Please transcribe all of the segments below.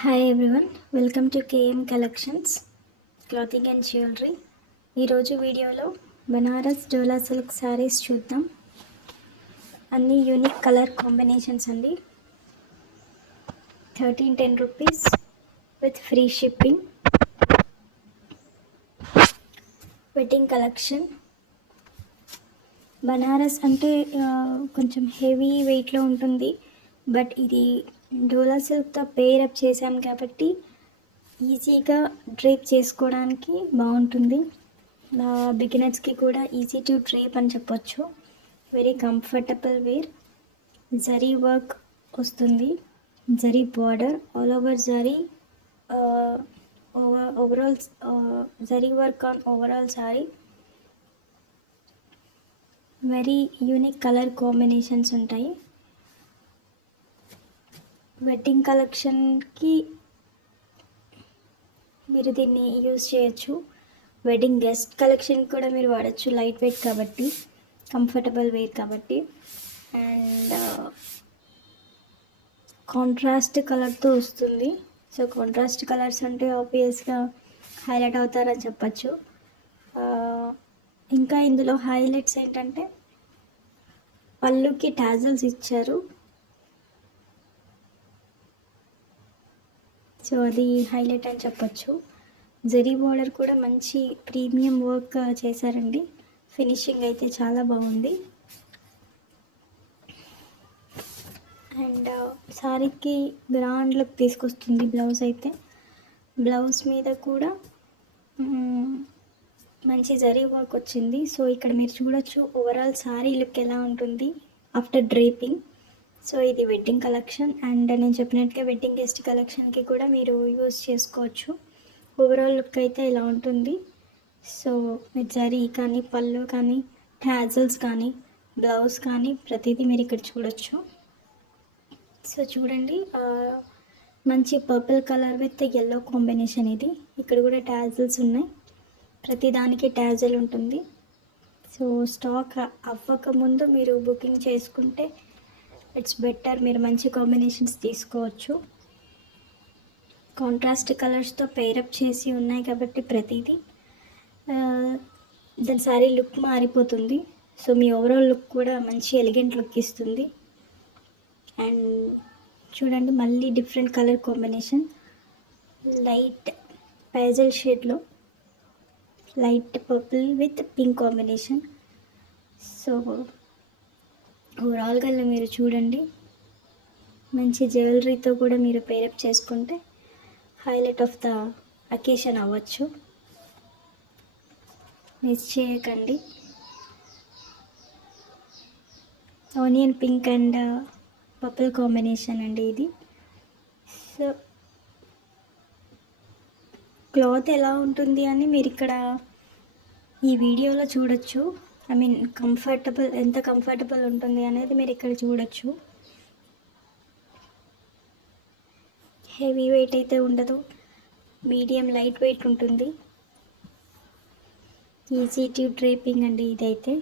Hi everyone, welcome to KM collections clothing and jewellery. ఈరోజు వీడియోలో బనారస్ డోలా silk saris చూద్దాం. అన్ని యూనిక్ కలర్ కాంబినేషన్స్ అండి. 1310 rupees with free shipping. Wedding collection. Banaras అంటే కొంచెం హెవీ వెయిట్లో ఉంటుంది, బట్ ఇది డోలా సిల్క్తో పేరప్ చేసాం కాబట్టి ఈజీగా డ్రేప్ చేసుకోవడానికి బాగుంటుంది. బిగినర్స్కి కూడా ఈజీ టు డ్రేప్ అని చెప్పొచ్చు. Very comfortable wear. Zari work వస్తుంది, zari border all over zari, overall zari work on overall sari. Very unique colour combinations ఉంటాయి. వెడ్డింగ్ కలెక్షన్కి మీరు దీన్ని యూజ్ చేయొచ్చు. వెడ్డింగ్ గెస్ట్ కలెక్షన్ కూడా మీరు వాడచ్చు. లైట్ వెయిట్ కాబట్టి, కంఫర్టబుల్ వేర్ కాబట్టి. అండ్ కాంట్రాస్ట్ కలర్తో వస్తుంది. సో కాంట్రాస్ట్ కలర్స్ అంటే ఆబ్వియస్గా హైలైట్ అవుతారని చెప్పచ్చు. ఇంకా ఇందులో హైలైట్స్ ఏంటంటే పళ్ళుకి టాజల్స్ ఇచ్చారు. సో అది హైలైట్ అని చెప్పచ్చు. జరీ బార్డర్ కూడా మంచి ప్రీమియం వర్క్ చేశారండి. ఫినిషింగ్ అయితే చాలా బాగుంది. అండ్ సారీకి గ్రాండ్ లుక్ తీసుకొస్తుంది బ్లౌజ్ అయితే. బ్లౌజ్ మీద కూడా మంచి జరీ వర్క్ వచ్చింది. సో ఇక్కడ మీరు చూడొచ్చు ఓవరాల్ సారీ లుక్ ఎలా ఉంటుంది ఆఫ్టర్ డ్రేపింగ్. సో ఇది వెడ్డింగ్ కలెక్షన్. అండ్ నేను చెప్పినట్టుగా వెడ్డింగ్ గెస్ట్ కలెక్షన్కి కూడా మీరు యూజ్ చేసుకోవచ్చు. ఓవరాల్ లుక్ అయితే ఇలా ఉంటుంది. సో మీరు జరీ కానీ, పళ్ళు కానీ, టాజల్స్ కానీ, బ్లౌజ్ కానీ ప్రతిదీ మీరు ఇక్కడ చూడొచ్చు. సో చూడండి, మంచి purple colour with yellow combination ఇది. ఇక్కడ కూడా టాజల్స్ ఉన్నాయి, ప్రతిదానికి టాజల్ ఉంటుంది. సో స్టాక్ అవ్వకముందు మీరు బుకింగ్ చేసుకుంటే ఇట్స్ బెటర్. మీరు మంచి కాంబినేషన్స్ తీసుకోవచ్చు. కాంట్రాస్ట్ కలర్స్తో పేరప్ చేసి ఉన్నాయి కాబట్టి ప్రతిదీ దాని శారీ లుక్ మారిపోతుంది. సో మీ ఓవరాల్ లుక్ కూడా మంచి ఎలిగెంట్ లుక్ ఇస్తుంది. అండ్ చూడండి, మళ్ళీ డిఫరెంట్ కలర్ కాంబినేషన్. లైట్ పేజల్ షేడ్లో light purple with pink combination. So ఓవరాల్గా మీరు చూడండి, మంచి జ్యువెలరీతో కూడా మీరు పేరప్ చేసుకుంటే హైలైట్ ఆఫ్ ద అకేషన్ అవ్వచ్చు. మిస్ చేయకండి. Onion pink and purple combination అండి ఇది. సో క్లాత్ ఎలా ఉంటుంది అని మీరు ఇక్కడ ఈ వీడియోలో చూడొచ్చు. ఎంత కంఫర్టబుల్ ఉంటుంది అనేది మీరు ఇక్కడ చూడొచ్చు. హెవీ వెయిట్ అయితే ఉండదు, మీడియం లైట్ వెయిట్ ఉంటుంది. ఈజీ టు డ్రేపింగ్ అండి ఇదైతే.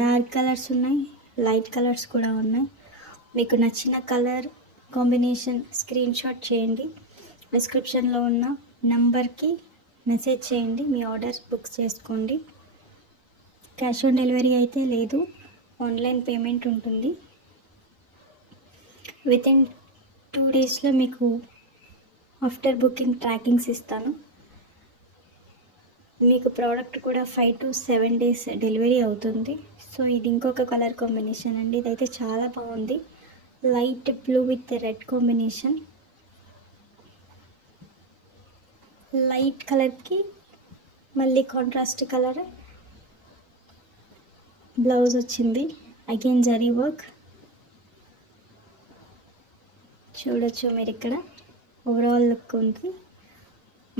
డార్క్ కలర్స్ ఉన్నాయి, లైట్ కలర్స్ కూడా ఉన్నాయి. మీకు నచ్చిన కలర్ కాంబినేషన్ స్క్రీన్ షాట్ చేయండి. డిస్క్రిప్షన్లో ఉన్న నంబర్కి మెసేజ్ చేయండి, మీ ఆర్డర్స్ బుక్ చేసుకోండి. క్యాష్ ఆన్ డెలివరీ అయితే లేదు, ఆన్లైన్ పేమెంట్ ఉంటుంది. వితిన్ 2 డేస్లో మీకు ఆఫ్టర్ బుకింగ్ ట్రాకింగ్స్ ఇస్తాను. మీకు ప్రోడక్ట్ కూడా 5 to 7 డేస్ డెలివరీ అవుతుంది. సో ఇది ఇంకొక కలర్ కాంబినేషన్ అండి. ఇదైతే చాలా బాగుంది. Light blue with red combination. Light కలర్కి మళ్ళీ కాంట్రాస్ట్ కలర్ బ్లౌజ్ వచ్చింది. అగైన్ జరీ వర్క్ చూడొచ్చు మీరు ఇక్కడ. ఓవరాల్ లుక్ ఉంది.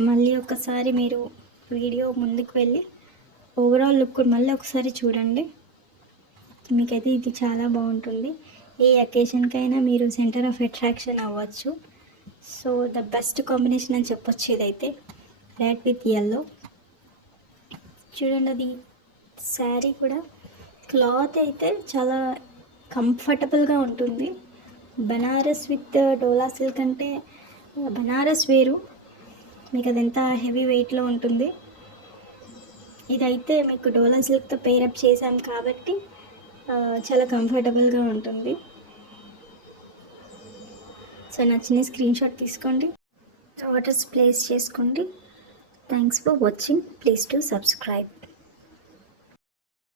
మళ్ళీ ఒకసారి మీరు వీడియో ముందుకు వెళ్ళి ఓవరాల్ లుక్ మళ్ళీ ఒకసారి చూడండి. మీకైతే ఇది చాలా బాగుంటుంది. ఏ అకేషన్కైనా మీరు సెంటర్ ఆఫ్ అట్రాక్షన్ అవ్వచ్చు. సో ద బెస్ట్ కాంబినేషన్ అని చెప్పొచ్చు ఇదైతే. Red with yellow. చూడండి, అది శారీ కూడా క్లాత్ అయితే చాలా కంఫర్టబుల్గా ఉంటుంది. బనారస్ విత్ డోలా సిల్క్ అంటే బనారస్ వేరు, మీకు అదంతా హెవీ వెయిట్లో ఉంటుంది. ఇదైతే మీకు డోలా సిల్క్తో పేరప్ చేసాం కాబట్టి చాలా కంఫర్టబుల్గా ఉంటుంది. సో నచ్చిన స్క్రీన్ షాట్ తీసుకోండి, ఆర్డర్స్ ప్లేస్ చేసుకోండి. Thanks for watching. Please to subscribe.